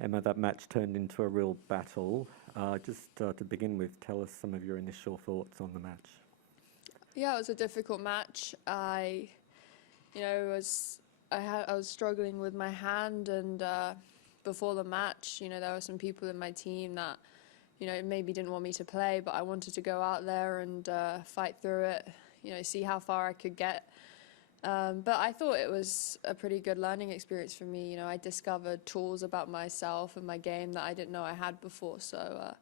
Emma, that match turned into a real battle. Just to begin with, tell us some of your initial thoughts on the match. Yeah, it was a difficult match. I was struggling with my hand, and before the match, there were some people in my team that, maybe didn't want me to play, but I wanted to go out there and fight through it, see how far I could get. But I thought it was a pretty good learning experience for me. I discovered tools about myself and my game that I didn't know I had before. So,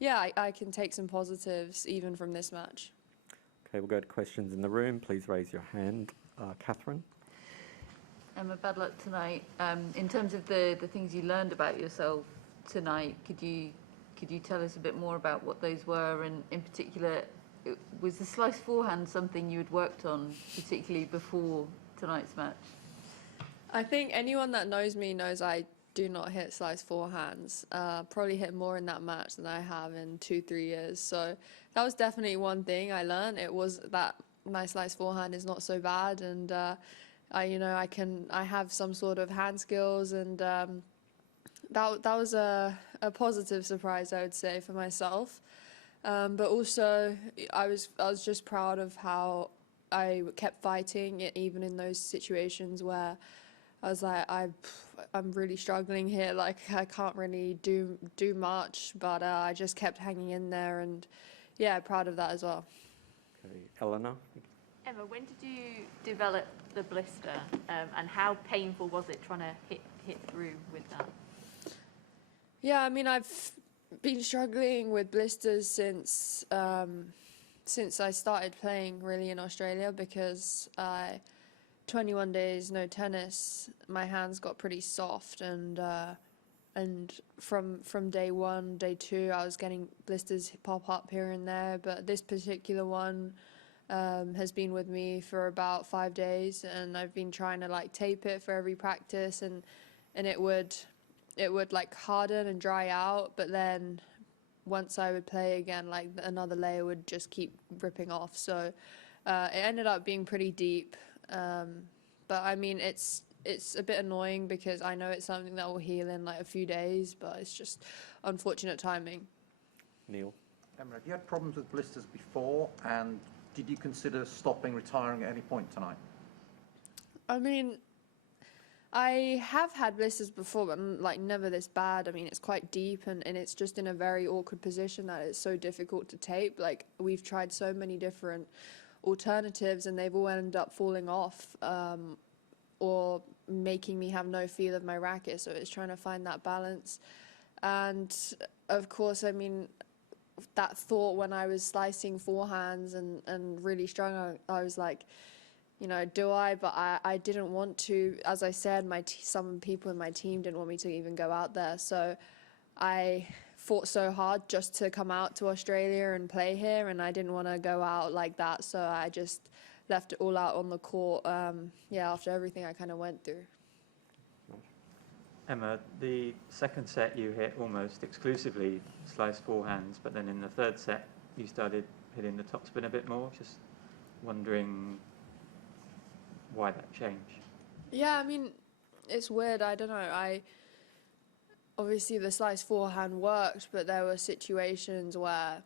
I can take some positives even from this match. Okay, we'll go to questions in the room. Please raise your hand. Catherine? Emma, bad luck tonight. In terms of the things you learned about yourself tonight, could you tell us a bit more about what those were, and in particular, was the slice forehand something you had worked on particularly before tonight's match? I think anyone that knows me knows I do not hit slice forehands. Probably hit more in that match than I have in 2-3 years. So that was definitely one thing I learned. It was that my slice forehand is not so bad, and I have some sort of hand skills, and that was a positive surprise, I would say, for myself. But also, I was just proud of how I kept fighting, even in those situations where I was like, I'm really struggling here. Like, I can't really do much, but I just kept hanging in there, and proud of that as well. Okay, Eleanor? Emma, when did you develop the blister, and how painful was it trying to hit through with that? Yeah, I mean, I've been struggling with blisters since I started playing really in Australia, because 21 days no tennis, my hands got pretty soft, and from day one, day two, I was getting blisters pop up here and there. But this particular one has been with me for about 5 days, and I've been trying to like tape it for every practice, and it would like harden and dry out, but then once I would play again, like another layer would just keep ripping off. So it ended up being pretty deep. But I mean, it's a bit annoying because I know it's something that will heal in like a few days, but it's just unfortunate timing. Neil? Emma, have you had problems with blisters before, and did you consider stopping, retiring at any point tonight? I mean, I have had blisters before, but like never this bad. I mean, it's quite deep, and it's just in a very awkward position that it's so difficult to tape. Like, we've tried so many different alternatives, and they've all ended up falling off, or making me have no feel of my racket. So it's trying to find that balance. And of course, I mean, that thought when I was slicing forehands and really strong, I was like, do I? But I didn't want to. As I said, some people in my team didn't want me to even go out there. So I fought so hard just to come out to Australia and play here, and I didn't want to go out like that. So I just left it all out on the court, after everything I kind of went through. Emma, the second set you hit almost exclusively slice forehands, but then in the third set you started hitting the topspin a bit more. Just wondering why that change. Yeah, I mean, it's weird. I don't know. Obviously the slice forehand worked, but there were situations where,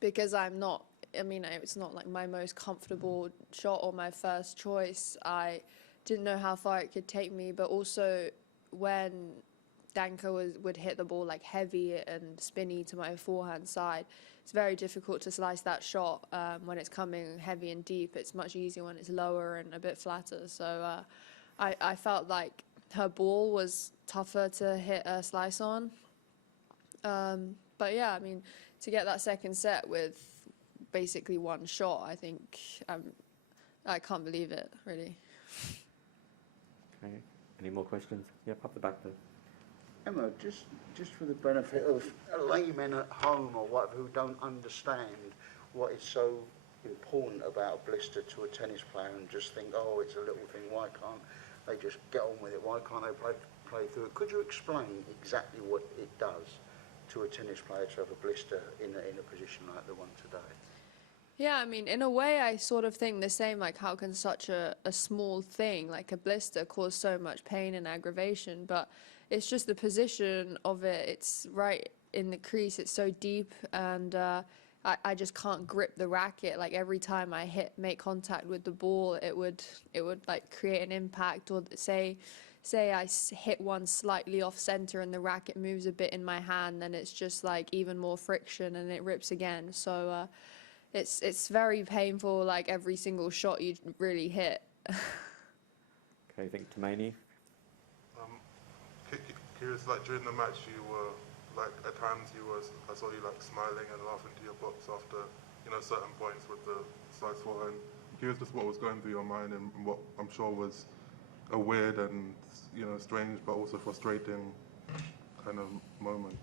because it's not like my most comfortable shot or my first choice, I didn't know how far it could take me. But also, when Danka would hit the ball like heavy and spinny to my forehand side, it's very difficult to slice that shot when it's coming heavy and deep. It's much easier when it's lower and a bit flatter. So I felt like her ball was tougher to hit a slice on. But yeah, I mean, to get that second set with basically one shot, I think I can't believe it, really. Okay. Any more questions? Yep, up the back there. Emma, just for the benefit of laymen at home or whatever who don't understand what is so important about a blister to a tennis player, and just think, oh, it's a little thing, why can't they just get on with it, why can't they play through it? Could you explain exactly what it does to a tennis player to have a blister in a position like the one today? Yeah, I mean, in a way, I sort of think the same, like, how can such a small thing, like a blister, cause so much pain and aggravation? But it's just the position of it. It's right in the crease. It's so deep, and I just can't grip the racket. Like every time I make contact with the ball, it would like create an impact. Or say I hit one slightly off center and the racket moves a bit in my hand, then it's just like even more friction and it rips again. So it's very painful. Like every single shot you really hit. Okay, I think Naomi. Curious, like during the match, you were like at times I saw you like smiling and laughing to your box after certain points with the slice forehand. Curious just what was going through your mind and what I'm sure was a weird and strange but also frustrating kind of moment.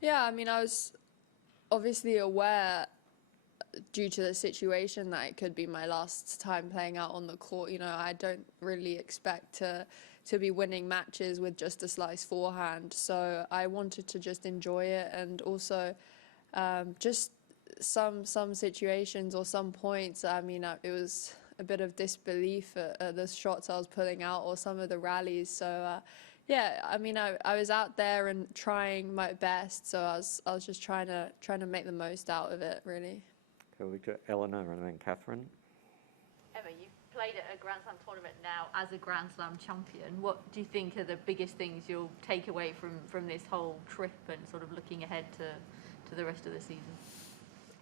Yeah, I mean, I was obviously aware due to the situation that it could be my last time playing out on the court. I don't really expect to be winning matches with just a slice forehand. So I wanted to just enjoy it, and also just some situations or some points. I mean, it was a bit of disbelief at the shots I was pulling out or some of the rallies. So yeah, I mean, I was out there and trying my best. So I was just trying to make the most out of it, really. Okay, we got Eleanor and then Catherine. Emma, you've played at a Grand Slam tournament now as a Grand Slam champion. What do you think are the biggest things you'll take away from this whole trip and sort of looking ahead to the rest of the season?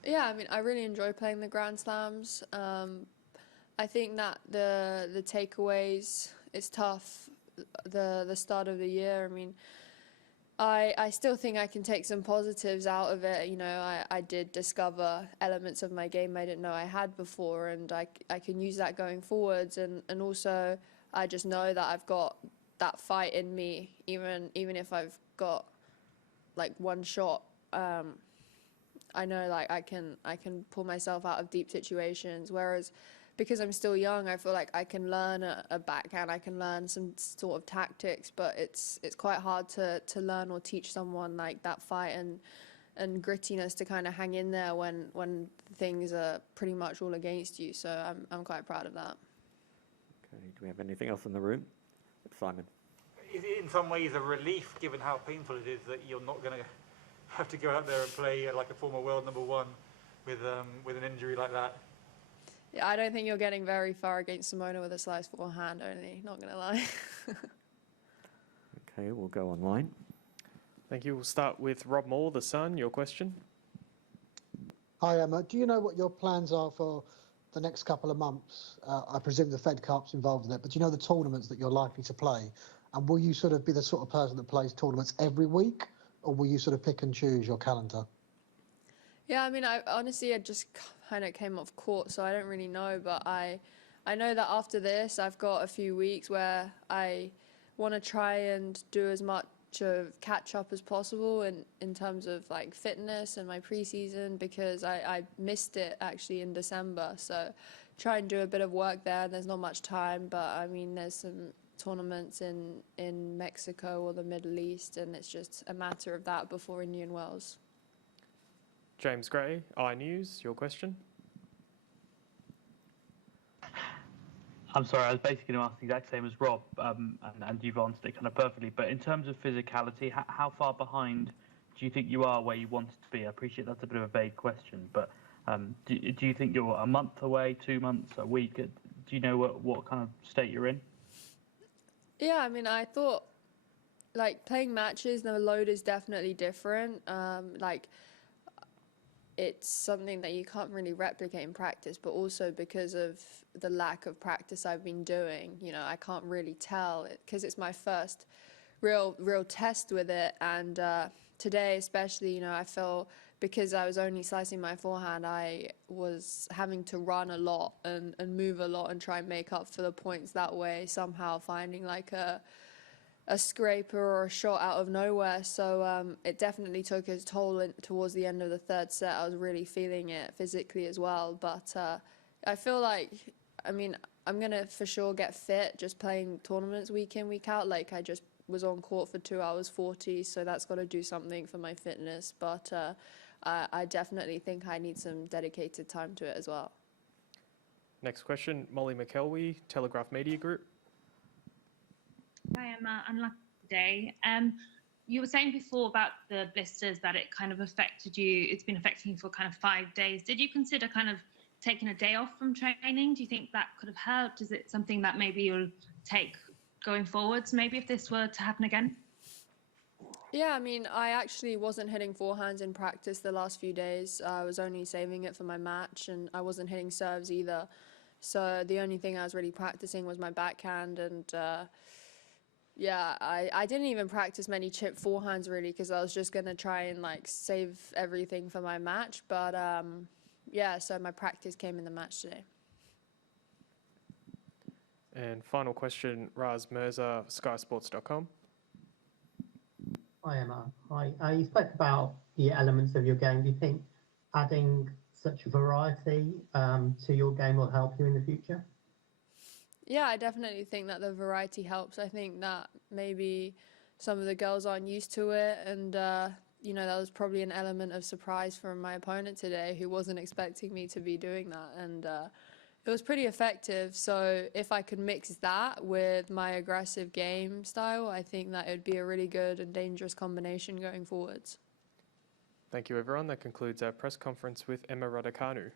Yeah, I mean, I really enjoy playing the Grand Slams. I think that the takeaways, it's tough, the start of the year. I mean, I still think I can take some positives out of it. I did discover elements of my game I didn't know I had before, and I can use that going forwards. And also, I just know that I've got that fight in me, even if I've got like one shot. I know like I can pull myself out of deep situations. Whereas because I'm still young, I feel like I can learn a backhand, I can learn some sort of tactics, but it's quite hard to learn or teach someone like that fight and grittiness to kind of hang in there when things are pretty much all against you. So I'm quite proud of that. Okay, do we have anything else in the room? Simon. Is it in some ways a relief, given how painful it is, that you're not going to have to go out there and play like a former world number one with an injury like that? Yeah, I don't think you're getting very far against Simona with a slice forehand only, not going to lie. Okay, we'll go online. Thank you. We'll start with Rob Moore, The Sun. Your question? Hi, Emma. Do you know what your plans are for the next couple of months? I presume the Fed Cup's involved in it, but do you know the tournaments that you're likely to play? And will you sort of be the sort of person that plays tournaments every week, or will you sort of pick and choose your calendar? Yeah, I mean, I just kind of came off court, so I don't really know. But I know that after this, I've got a few weeks where I want to try and do as much of catch up as possible in terms of like fitness and my preseason, because I missed it actually in December. So try and do a bit of work there. There's not much time, but I mean, there's some tournaments in Mexico or the Middle East, and it's just a matter of that before Indian Wells. James Gray, iNews, your question? I'm sorry, I was basically going to ask the exact same as Rob, and you've answered it kind of perfectly. But in terms of physicality, how far behind do you think you are where you wanted to be? I appreciate that's a bit of a vague question, but do you think you're a month away, 2 months, a week? Do you know what kind of state you're in? Yeah, I mean, I thought, like, playing matches, the load is definitely different. Like, it's something that you can't really replicate in practice, but also because of the lack of practice I've been doing, I can't really tell because it's my first real test with it. And today especially, I feel because I was only slicing my forehand, I was having to run a lot and move a lot and try and make up for the points that way, somehow finding like a scraper or a shot out of nowhere. So it definitely took its toll towards the end of the third set. I was really feeling it physically as well. But I feel like, I mean, I'm going to for sure get fit just playing tournaments week in, week out. Like I just was on court for 2 hours 40, so that's got to do something for my fitness. But I definitely think I need some dedicated time to it as well. Next question, Molly McKelwey, Telegraph Media Group. Hi, Emma. Unlucky day. You were saying before about the blisters that it kind of affected you. It's been affecting you for kind of 5 days. Did you consider kind of taking a day off from training? Do you think that could have helped? Is it something that maybe you'll take going forwards, maybe if this were to happen again? Yeah, I mean, I actually wasn't hitting forehands in practice the last few days. I was only saving it for my match, and I wasn't hitting serves either. So the only thing I was really practicing was my backhand, and yeah, I didn't even practice many chip forehands really, because I was just going to try and like save everything for my match. But yeah, so my practice came in the match today. And final question, Raz Mirza, skysports.com. Hi, Emma. Hi. You spoke about the elements of your game. Do you think adding such a variety to your game will help you in the future? Yeah, I definitely think that the variety helps. I think that maybe some of the girls aren't used to it, and you know, that was probably an element of surprise from my opponent today, who wasn't expecting me to be doing that, and it was pretty effective. So if I could mix that with my aggressive game style, I think that it would be a really good and dangerous combination going forwards. Thank you, everyone. That concludes our press conference with Emma Raducanu.